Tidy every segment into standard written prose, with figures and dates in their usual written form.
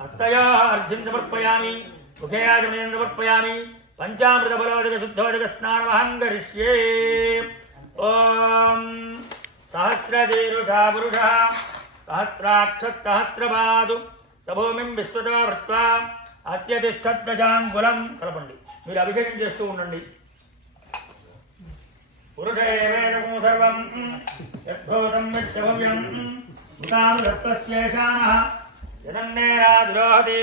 हस्तया अर्जुन समर्पयामि मुखे आचमनीयं समर्पयामि पंचामृतफलोदक शुद्धोदक स्नानमहं करिष्ये। ओम सहस्रशीर्षा पुरुषः सहस्राक्षः सहस्रपादु सभूमिं विश्वतो वृत्वा अत्यतिष्ठद्दशाङ्गुलं కలపండి। మీరు అభిషేకం చేస్తూ ఉండండి। పురుషే వేదము సర్వం యద్భూతం యచ్చభవ్యం ముతాను దత్తస్యేషానః యదన్నేరాద్రోహతి।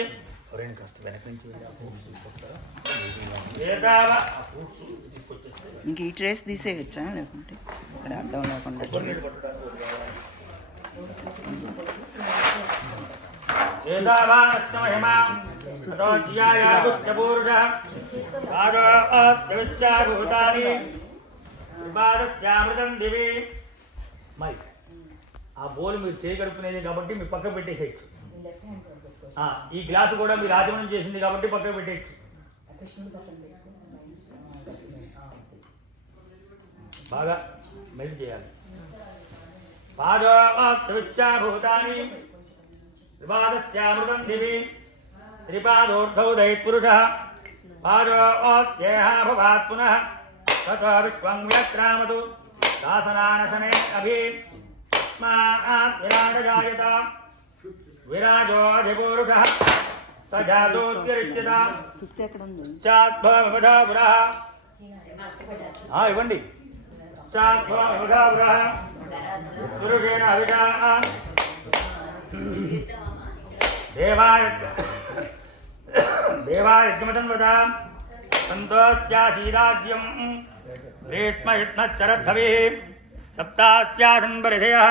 ఇంక ఈ ట్రేస్ తీసేయచ్చా లేకుంటే ఇక్కడ అర్థం లేకుండా ట్రేస్ ఆ బోలు మీరు చేయగడుపునేది కాబట్టి మీ పక్క పెట్టేసేయచ్చు। ఈ గ్లాసు కూడా మీరు ఆచమనం చేసింది కాబట్టి పక్క పెట్టేయచ్చు। బాగా మెల్ట్ చేయాలి। పాదోశ్చాభూతాని త్రిపాదశ్చామృతం దివి త్రిపాదోర్ధౌ దైత్పురుషः పాదోస్యేహ భవాత్ పునః తతో విశ్వం వ్యక్రామతు శాసనానశనే అభి స్మాత్ విరాజాయత విరాజోధిపురుషः సజాతోత్యరిచ్యత సుత్తి ఎక్కడ ఉంది చాత్భవమధాపురः ఇవ్వండి। చాత్భవమధాపురः పురుషేణ అవిషా దేవాయజ్ఞమతన్వత సంతోష్యాశీరాజ్యం గ్రీష్మయుష్మశ్చరద్ధవిः సప్తాస్యాసన్పరిధయः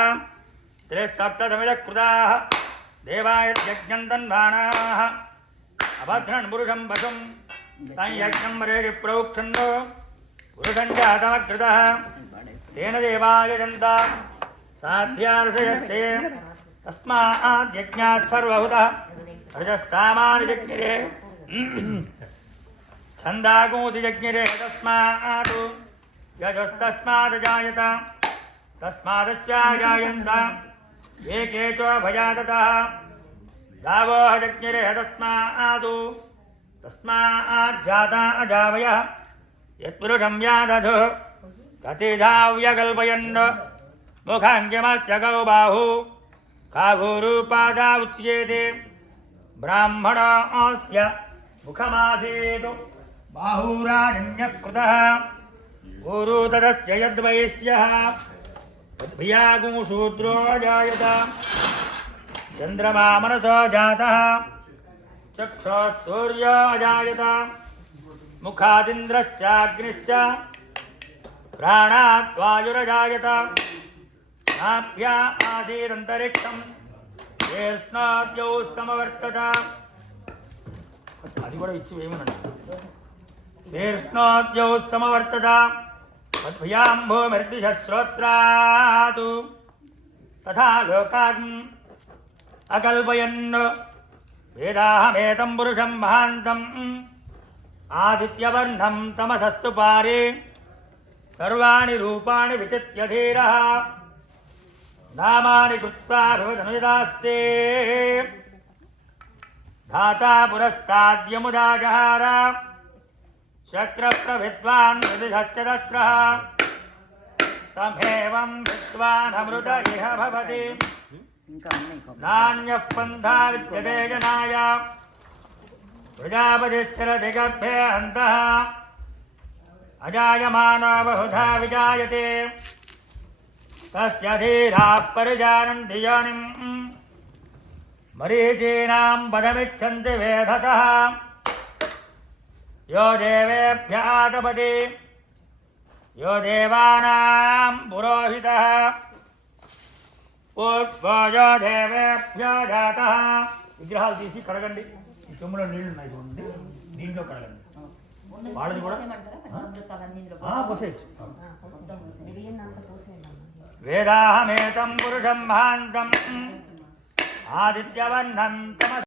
త్రిసప్తమిదకృతాः దేవాయజ్ఞం తన్వానాः అభద్రన్ పురుషం పశుం తం యజ్ఞం మరేషి ప్రోక్షందో పురుషం జాతమకృతः తేన దేవాయజంత సాధ్యారుషయచ్చే తస్మాత్ యజ్ఞాత్ సర్వహుతః రజస్సామాని జజ్ఞిరే ఛందాగోసి జజ్ఞిరే తస్మాత్ యజస్తస్మాత్ జాయత తస్మాదస్యాజాయంత ఏకే చ భజాతతః గావో జజ్ఞిరే తస్మాత్ జాతా అజావయః యత్పురుషం యాదధు కతిధావ్యకల్పయన్ ముఖాంగిమస్య గౌ బాహు కాభూరూపాదా ఉచ్యేతే బ్రాహ్మణోస్య ముఖమాసేతు బాహూరాజన్యకృతః ఊరు తదస్య యద్వైశ్యః తద్భియాగుశూద్రో జాయత చంద్రమా మనసో జాతః చక్షుః సూర్యో అజాయత ముఖాదింద్రశ్చాగ్నిశ్చ ప్రాణాత్ వాయురజాయత నాభ్యా ఆసీదంతరిక్షం జ్యేష్ణాద్యౌ సమవర్తత। అది కూడా ఇచ్చి వేయమనండి। జ్యేష్ణాద్యౌ సమవర్తత తద్భయాం భూమిర్దిశ్రోత్రాతు తథా లోకాన్ అకల్పయన్ వేదాహమేతం పురుషం మహాంతం ఆదిత్యవర్ణం తమసస్తు పారే సర్వాణి రూపాణి విచిత్య ధీరః నామాని కృత్వా భవదనుదాస్తే ధాతా పురస్తాద్యముదా జహార శక్రప్రవిద్వాన్ విదిశశ్చదస్రః తమేవం విద్వానమృత ఇహ భవతి నాన్యః పంథా విద్యతే జనాయ ప్రజాపతిశ్చరతి గర్భే అంతః అజాయమానో బహుధా విజాయతే తస్య ధీరాః పరిజానంతి యోనిం మరీచీనాం పదమిచ్చంతి వేధతః యో దేవేభ్యः తపతి యో దేవానాం పురోహితः పూర్వో యో దేవేభ్యో జాతః। విగ్రహాలు తీసి కడగండి। ఈ చెంబులో నీళ్లు ఉన్నాయి చూడండి, దీంట్లో కడగండి। వాళ్ళది కూడా పోసేయచ్చు। వేదాహమేతం పురుషం మహాంతం ఆదిత్యవర్ణం తమ